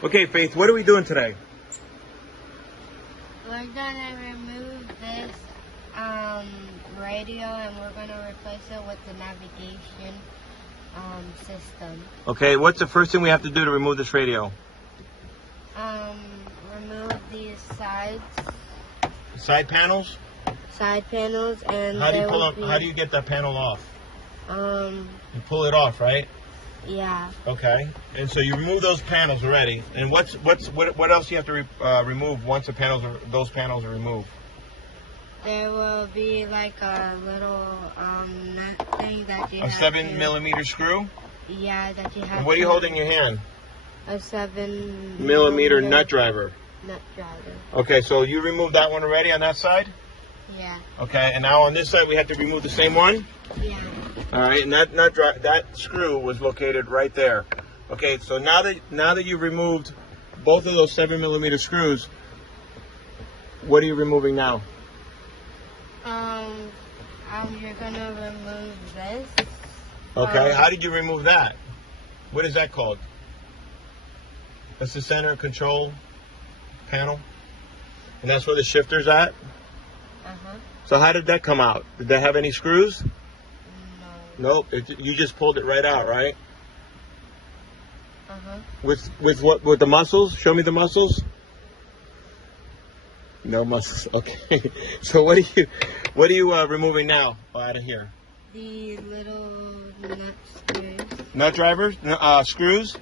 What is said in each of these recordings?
Okay, Faith, what are we doing today? We're gonna remove this radio and we're gonna replace it with the navigation system. Okay, what's the first thing we have to do to remove this radio? Remove these sides. Side panels? Side panels, and How do you get that panel off? You pull it off, right? Yeah. Okay. And so you remove those panels already. And what else do you have to remove once those panels are removed? There will be like a little nut thing that you A have 7mm screw? Yeah, that you have. And what are you holding in your hand? A 7mm nut driver. Nut driver. Okay, so you removed that one already on that side? Yeah. Okay, and now on this side we have to remove the same one? Yeah. All right, and that screw was located right there. Okay, so now that you've removed both of those 7mm screws, what are you removing now? You're gonna remove this. Okay, how did you remove that? What is that called? That's the center control panel, and that's where the shifter's at. So how did that come out? Did they have any screws? No. Nope. You just pulled it right out, right? With what? With the muscles? Show me the muscles. No muscles. Okay. So what are you removing now out of here? The little nut screws. Nut drivers? Screws?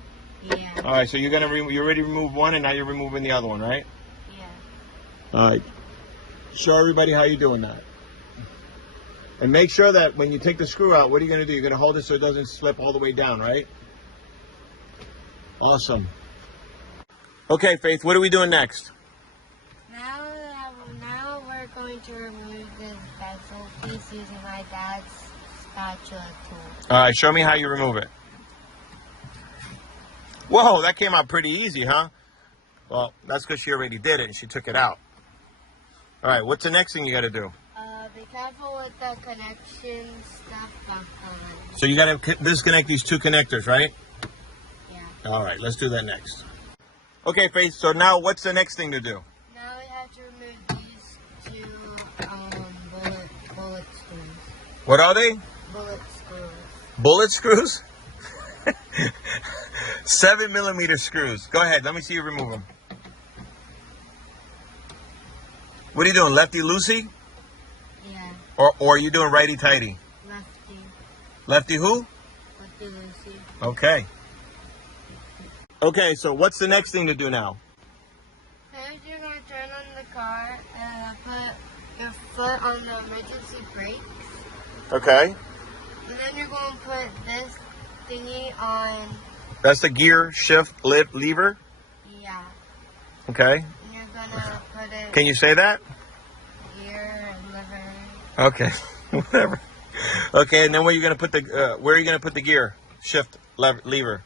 Yeah. All right. So you already removed one, and now you're removing the other one, right? Yeah. All right. Show everybody how you're doing that. And make sure that when you take the screw out, what are you going to do? You're going to hold it so it doesn't slip all the way down, right? Awesome. Okay, Faith, what are we doing next? Now we're going to remove this bezel piece using my dad's spatula tool. All right, show me how you remove it. Whoa, that came out pretty easy, huh? Well, that's because she already did it and she took it out. All right, what's the next thing you got to do? Be careful with the connection stuff behind. So you got to disconnect these two connectors, right? Yeah. All right, let's do that next. Okay, Faith, so now what's the next thing to do? Now we have to remove these two bullet screws. What are they? Bullet screws. Bullet screws? 7mm screws. Go ahead, let me see you remove them. What are you doing, lefty-loosey? Yeah. Or are you doing righty-tighty? Lefty. Lefty who? Lefty-loosey. Okay. Okay, so what's the next thing to do now? First, you're going to turn on the car and put your foot on the emergency brakes. Okay. And then you're going to put this thingy on. That's the gear shift lever? Yeah. Okay. And you're going to put it. Can you say that? Gear and lever. Okay. Whatever. Okay, and then where are you going to put the gear shift lever?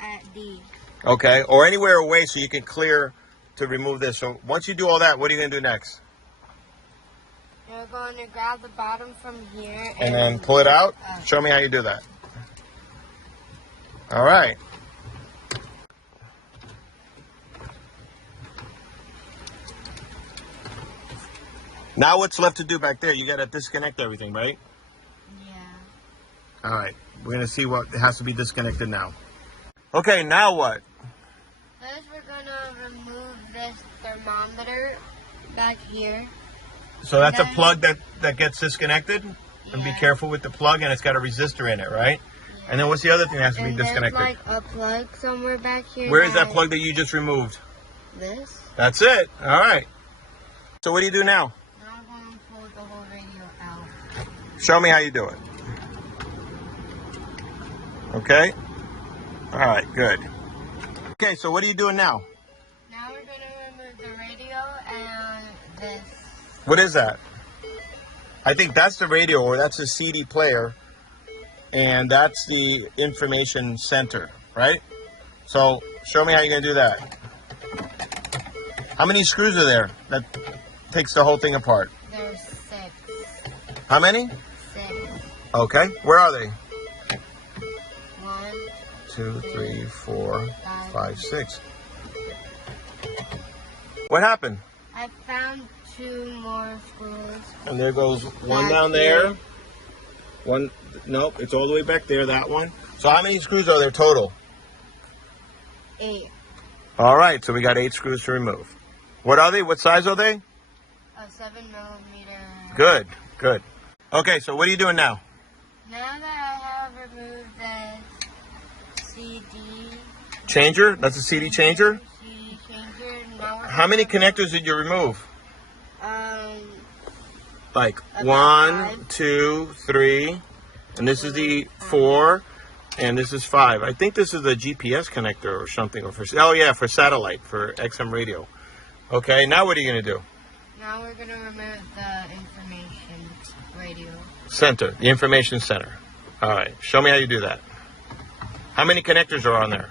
At D. Okay, or anywhere away so you can clear to remove this. So once you do all that, what are you going to do next? You're going to grab the bottom from here. And then pull it out? Show me how you do that. All right. Now what's left to do back there? You got to disconnect everything, right? Yeah. All right. We're going to see what has to be disconnected now. Okay, now what? First, we're going to remove this thermometer back here. So that's a plug that gets disconnected? Yeah. And be careful with the plug, and it's got a resistor in it, right? Yeah. And then what's the other thing that has to be disconnected? There's like a plug somewhere back here. Where is that plug that you just removed? This. That's it. All right. So what do you do now? Now I'm going to pull the whole radio out. Show me how you do it. Okay. All right, good. Okay, so what are you doing now? Now we're going to remove the radio and this. What is that? I think that's the radio, or that's a CD player, and that's the information center, right? So show me how you're going to do that. How many screws are there that takes the whole thing apart? There's 6. How many? 6. Okay, where are they? 1, 2, 3, 4, 5, 6. What happened? I found 2 more screws. And there goes one Back down there. here. One, nope, it's all the way back there, that one. So how many screws are there total? 8. All right, so we got 8 screws to remove. What are they? What size are they? A 7mm. Good, good. Okay, so what are you doing now? Now that I have removed the CD Changer? That's a CD changer? changer, now we're How many connectors did you remove? Like About 1, 5. 2, 3, and this is the 4, and this is 5. I think this is a GPS connector or something, or for satellite, for XM radio. Okay, now what are you gonna do? Now we're gonna remove the information radio. Center, the information center. All right, show me how you do that. How many connectors are on there?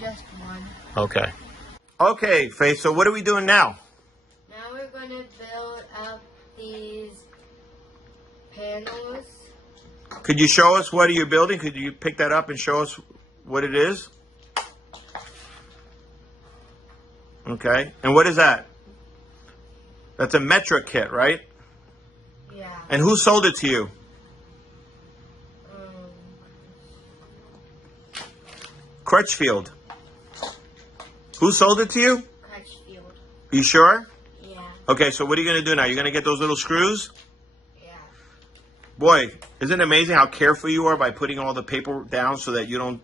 Just 1. Okay. Okay, Faith, so what are we doing now? Now we're gonna build up these panels. Could you show us what are you building? Could you pick that up and show us what it is? Okay, and what is that? That's a metra kit, right? Yeah. And who sold it to you? Crutchfield. Who sold it to you? Crutchfield. You sure? Yeah. Okay, so what are you going to do now? You're going to get those little screws? Yeah. Boy, isn't it amazing how careful you are by putting all the paper down so that you don't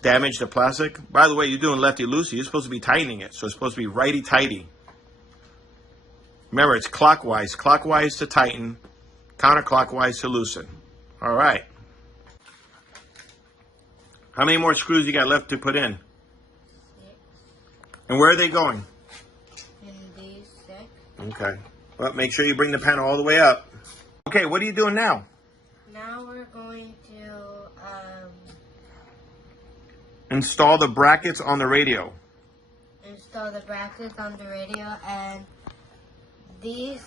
damage the plastic? By the way, you're doing lefty-loosey. You're supposed to be tightening it, so it's supposed to be righty-tighty. Remember, it's clockwise. Clockwise to tighten, counterclockwise to loosen. All right. How many more screws you got left to put in? 6. And where are they going? And these 6. Okay. Well, make sure you bring the panel all the way up. Okay, what are you doing now? Now we're going to Install the brackets on the radio. install the brackets on the radio, and these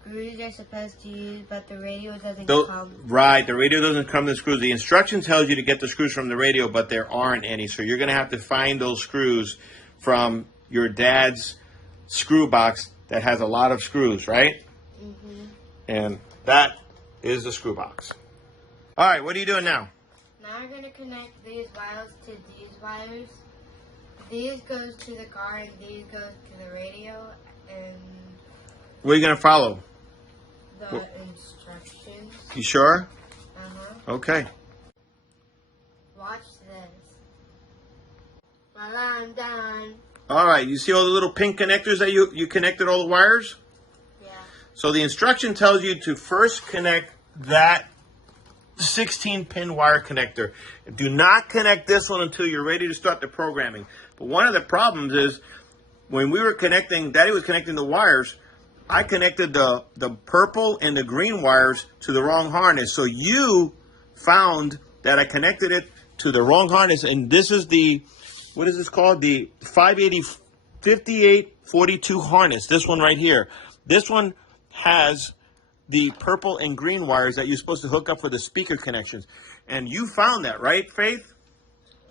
screws are supposed to use, but the radio doesn't come. Right, the radio doesn't come to the screws. The instruction tells you to get the screws from the radio, but there aren't any. So you're going to have to find those screws from your dad's screw box that has a lot of screws, right? Mm-hmm. And that is the screw box. All right, what are you doing now? Now we're going to connect these wires to these wires. These goes to the car, and these goes to the radio, and What are you going to follow? the instructions. You sure? Uh-huh. Okay. Watch this. Well, I'm done. All right, you see all the little pink connectors that you connected all the wires? Yeah. So the instruction tells you to first connect that 16-pin wire connector. Do not connect this one until you're ready to start the programming. But one of the problems is when we were connecting, Daddy was connecting the wires, I connected the purple and the green wires to the wrong harness. So you found that I connected it to the wrong harness, and this is the, what is this called? The 5842 harness, this one right here. This one has the purple and green wires that you're supposed to hook up for the speaker connections. And you found that, right, Faith?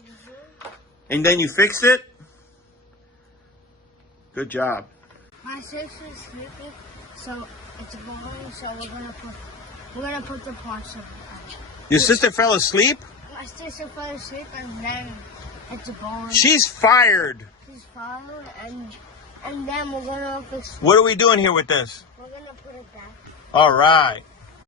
Mm-hmm. And then you fixed it? Good job. My sister's sleeping, so it's boring. So we're gonna put the parts of it. Your sister fell asleep? My sister fell asleep, and then it's boring. She's fired. She's followed, and then we're gonna fix. What are we doing here with this? We're gonna put it back. All right.